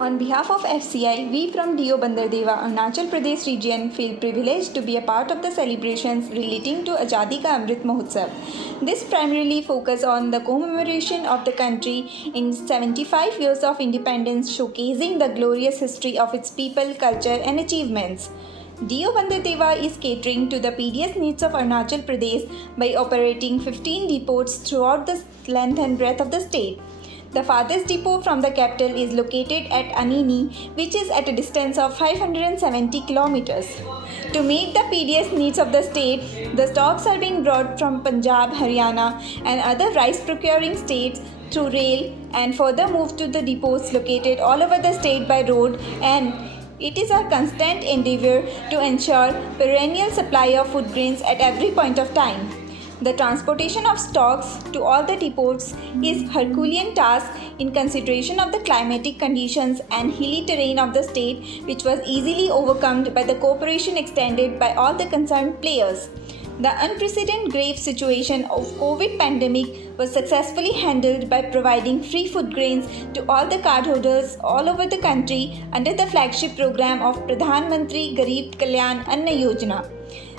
On behalf of FCI, we from DO Bandardeva, Arunachal Pradesh region feel privileged to be a part of the celebrations relating to Azadi Ka Amrit Mahotsav. This primarily focus on the commemoration of the country in 75 years of independence, showcasing the glorious history of its people, culture and achievements. DO Bandardeva is catering to the PDS needs of Arunachal Pradesh by operating 15 depots throughout the length and breadth of the state. The farthest depot from the capital is located at Anini, which is at a distance of 570 kilometers. To meet the PDS needs of the state, the stocks are being brought from Punjab, Haryana, and other rice procuring states through rail and further moved to the depots located all over the state by road, and it is our constant endeavor to ensure perennial supply of food grains at every point of time. The transportation of stocks to all the depots is Herculean task in consideration of the climatic conditions and hilly terrain of the state, which was easily overcome by the cooperation extended by all the concerned players. The unprecedented grave situation of COVID pandemic was successfully handled by providing free food grains to all the cardholders all over the country under the flagship program of Pradhan Mantri Garib Kalyan Anna Yojana.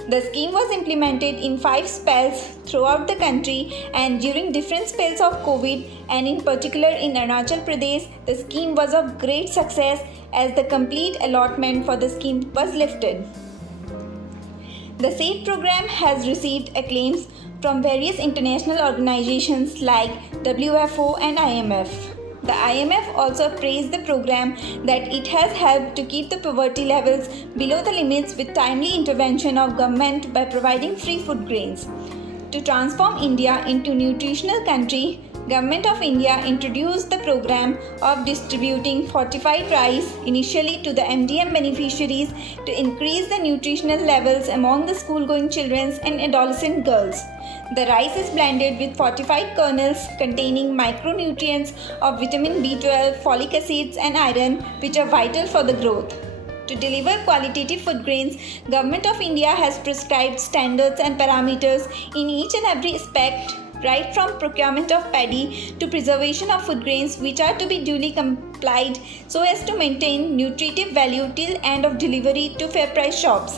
The scheme was implemented in 5 spells throughout the country and during different spells of COVID, and in particular in Arunachal Pradesh, the scheme was of great success as the complete allotment for the scheme was lifted. The said program has received acclaims from various international organizations like WFO and IMF. The IMF also praised the program that it has helped to keep the poverty levels below the limits with timely intervention of government by providing free food grains. To transform India into a nutritional country, Government of India introduced the program of distributing fortified rice initially to the MDM beneficiaries to increase the nutritional levels among the school-going children and adolescent girls. The rice is blended with fortified kernels containing micronutrients of vitamin B12, folic acids and iron, which are vital for the growth. To deliver qualitative food grains, Government of India has prescribed standards and parameters in each and every aspect, right from procurement of paddy to preservation of food grains, which are to be duly complied so as to maintain nutritive value till end of delivery to fair price shops.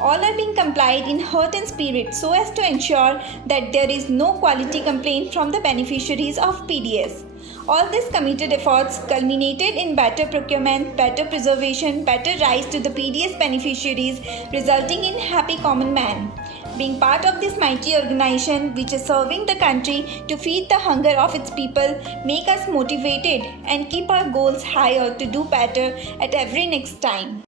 All are being complied in heart and spirit so as to ensure that there is no quality complaint from the beneficiaries of PDS. All these committed efforts culminated in better procurement, better preservation, better rice to the PDS beneficiaries, resulting in happy common man. Being part of this mighty organization which is serving the country to feed the hunger of its people make us motivated and keep our goals higher to do better at every next time.